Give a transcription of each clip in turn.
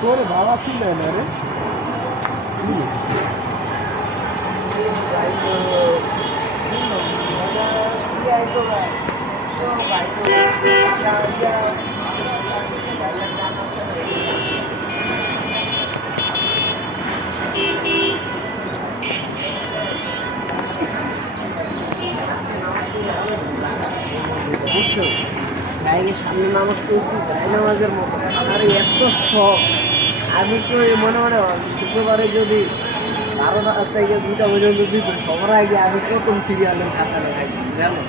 তোর বাবা ছিল না রে বুঝছো ভাইকে সামনে নামাজ পড়ছি ভাই নামাজের মতো আর এত শখ আমি তো মনে মনে শুক্রবারে যদি 12টা থেকে 2টা পর্যন্ত দিত সবার আগে আমি প্রথম সিরিয়ালে খাতা লাগাইছি জানো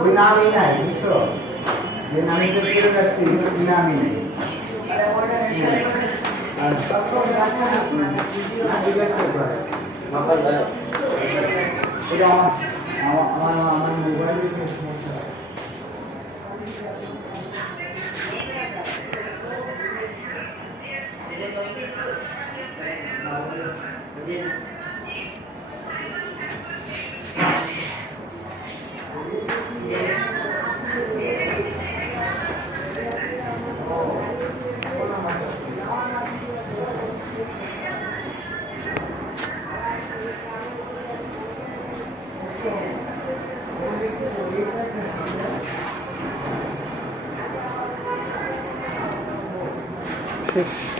ওই নামই নাই বুঝছো যে নামে করে রাখছি ওই নামই নেই এটা আমার মোবাইলে সমস্যা শেষ